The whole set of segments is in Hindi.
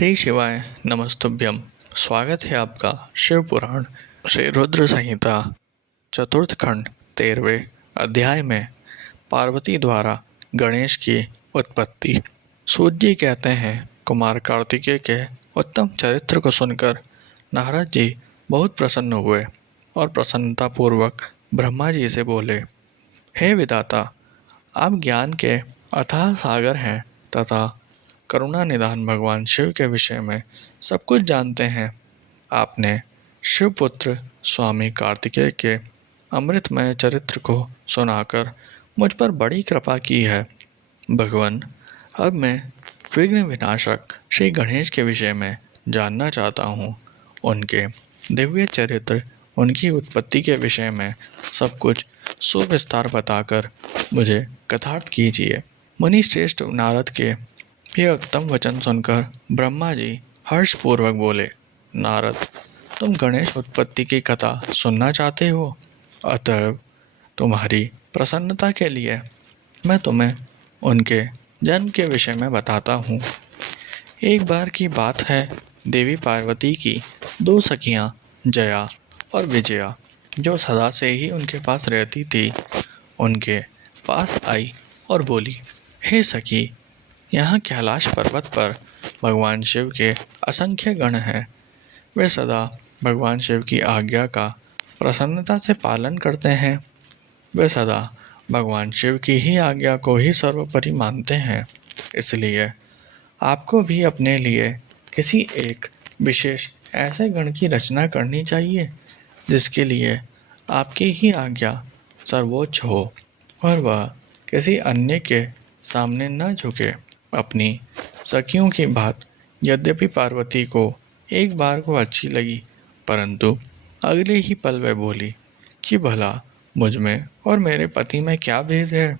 श्री शिवाय नमस्तुभ्यम। स्वागत है आपका शिव पुराण श्री रुद्र संहिता चतुर्थ खंड 13वें अध्याय में पार्वती द्वारा गणेश की उत्पत्ति। सूत जी कहते हैं, कुमार कार्तिकेय के उत्तम चरित्र को सुनकर नारद जी बहुत प्रसन्न हुए और प्रसन्नतापूर्वक ब्रह्मा जी से बोले, हे विधाता, आप ज्ञान के अथाह सागर हैं तथा करुणा निधान भगवान शिव के विषय में सब कुछ जानते हैं। आपने शिवपुत्र स्वामी कार्तिकेय के अमृतमय चरित्र को सुनाकर मुझ पर बड़ी कृपा की है। भगवान, अब मैं विघ्न विनाशक श्री गणेश के विषय में जानना चाहता हूँ। उनके दिव्य चरित्र, उनकी उत्पत्ति के विषय में सब कुछ सुविस्तार बताकर मुझे कथार्थ कीजिए। मुनि श्रेष्ठ नारद के यह उत्तम वचन सुनकर ब्रह्मा जी हर्षपूर्वक बोले, नारद, तुम गणेश उत्पत्ति की कथा सुनना चाहते हो, अतः तुम्हारी प्रसन्नता के लिए मैं तुम्हें उनके जन्म के विषय में बताता हूँ। एक बार की बात है, देवी पार्वती की दो सखियाँ जया और विजया, जो सदा से ही उनके पास रहती थी, उनके पास आई और बोली, हे सखी, यहाँ कैलाश पर्वत पर भगवान शिव के असंख्य गण हैं। वे सदा भगवान शिव की आज्ञा का प्रसन्नता से पालन करते हैं। वे सदा भगवान शिव की ही आज्ञा को ही सर्वोपरि मानते हैं। इसलिए आपको भी अपने लिए किसी एक विशेष ऐसे गण की रचना करनी चाहिए जिसके लिए आपकी ही आज्ञा सर्वोच्च हो और वह किसी अन्य के सामने न झुके। अपनी सखियों की बात यद्यपि पार्वती को एक बार को अच्छी लगी, परंतु अगले ही पल वह बोली कि भला मुझ में और मेरे पति में क्या भेद है।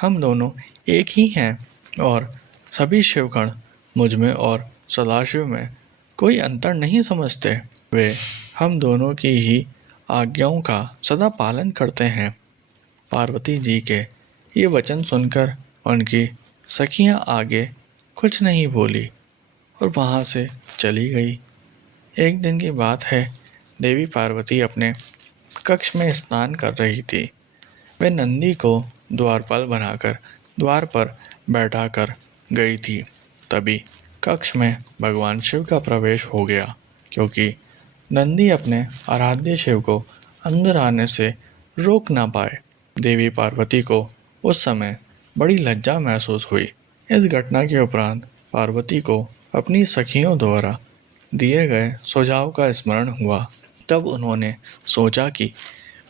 हम दोनों एक ही हैं और सभी शिवगण मुझ में और सदाशिव में कोई अंतर नहीं समझते। वे हम दोनों की ही आज्ञाओं का सदा पालन करते हैं। पार्वती जी के ये वचन सुनकर उनकी सखियाँ आगे कुछ नहीं बोली और वहाँ से चली गई। एक दिन की बात है, देवी पार्वती अपने कक्ष में स्नान कर रही थी। वे नंदी को द्वारपाल बनाकर द्वार पर बैठा कर गई थी। तभी कक्ष में भगवान शिव का प्रवेश हो गया, क्योंकि नंदी अपने आराध्य शिव को अंदर आने से रोक ना पाए। देवी पार्वती को उस समय बड़ी लज्जा महसूस हुई। इस घटना के उपरांत पार्वती को अपनी सखियों द्वारा दिए गए सुझाव का स्मरण हुआ। तब उन्होंने सोचा कि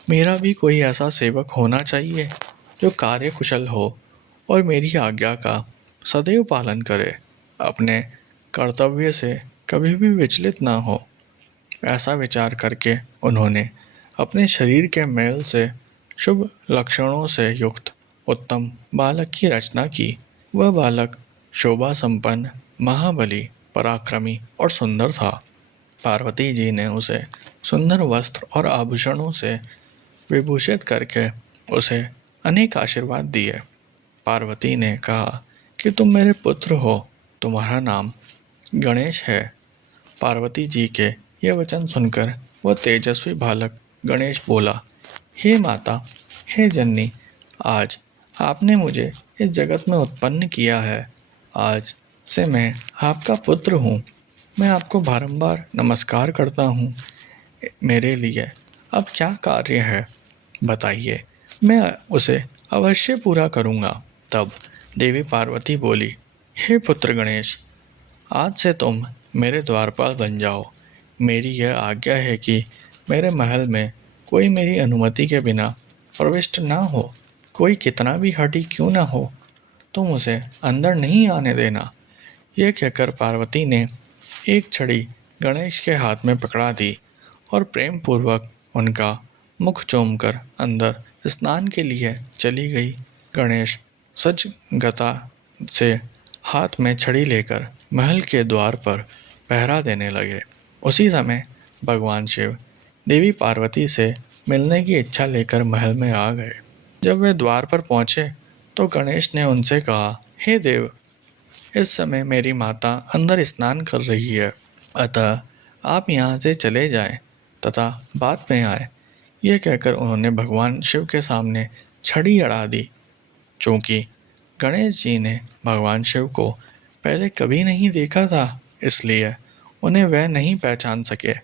मेरा भी कोई ऐसा सेवक होना चाहिए जो कार्यकुशल हो और मेरी आज्ञा का सदैव पालन करे, अपने कर्तव्य से कभी भी विचलित ना हो। ऐसा विचार करके उन्होंने अपने शरीर के मैल से शुभ लक्षणों से युक्त उत्तम बालक की रचना की। वह बालक शोभा संपन्न, महाबली, पराक्रमी और सुंदर था। पार्वती जी ने उसे सुंदर वस्त्र और आभूषणों से विभूषित करके उसे अनेक आशीर्वाद दिए। पार्वती ने कहा कि तुम मेरे पुत्र हो, तुम्हारा नाम गणेश है। पार्वती जी के ये वचन सुनकर वह तेजस्वी बालक गणेश बोला, हे माता, हे जननी, आज आपने मुझे इस जगत में उत्पन्न किया है। आज से मैं आपका पुत्र हूँ। मैं आपको बारंबार नमस्कार करता हूँ। मेरे लिए अब क्या कार्य है, बताइए, मैं उसे अवश्य पूरा करूँगा। तब देवी पार्वती बोली, हे पुत्र गणेश, आज से तुम मेरे द्वारपाल बन जाओ। मेरी यह आज्ञा है कि मेरे महल में कोई मेरी अनुमति के बिना प्रविष्ट ना हो। कोई कितना भी हठी क्यों ना हो, तुम उसे अंदर नहीं आने देना। यह कहकर पार्वती ने एक छड़ी गणेश के हाथ में पकड़ा दी और प्रेम पूर्वक उनका मुख चूमकर अंदर स्नान के लिए चली गई। गणेश सज गता से हाथ में छड़ी लेकर महल के द्वार पर पहरा देने लगे। उसी समय भगवान शिव देवी पार्वती से मिलने की इच्छा लेकर महल में आ गए। जब वे द्वार पर पहुँचे तो गणेश ने उनसे कहा, हे देव, इस समय मेरी माता अंदर स्नान कर रही है, अतः आप यहाँ से चले जाएं तथा बाद में आए। यह कहकर उन्होंने भगवान शिव के सामने छड़ी अड़ा दी। चूँकि गणेश जी ने भगवान शिव को पहले कभी नहीं देखा था, इसलिए उन्हें वह नहीं पहचान सके।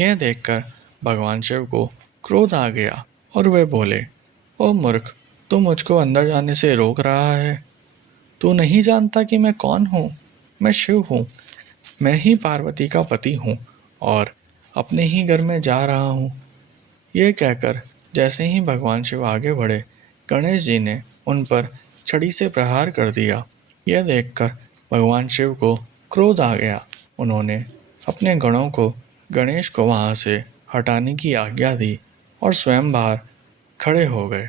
यह देखकर भगवान शिव को क्रोध आ गया और वे बोले, ओ मूर्ख, तू मुझको अंदर जाने से रोक रहा है। तू नहीं जानता कि मैं कौन हूँ? मैं शिव हूँ। मैं ही पार्वती का पति हूँ और अपने ही घर में जा रहा हूँ। यह कहकर जैसे ही भगवान शिव आगे बढ़े, गणेश जी ने उन पर छड़ी से प्रहार कर दिया। यह देखकर भगवान शिव को क्रोध आ गया। उन्होंने अपने गणों को गणेश को वहाँ से हटाने की आज्ञा दी और स्वयं बाहर खड़े हो गए।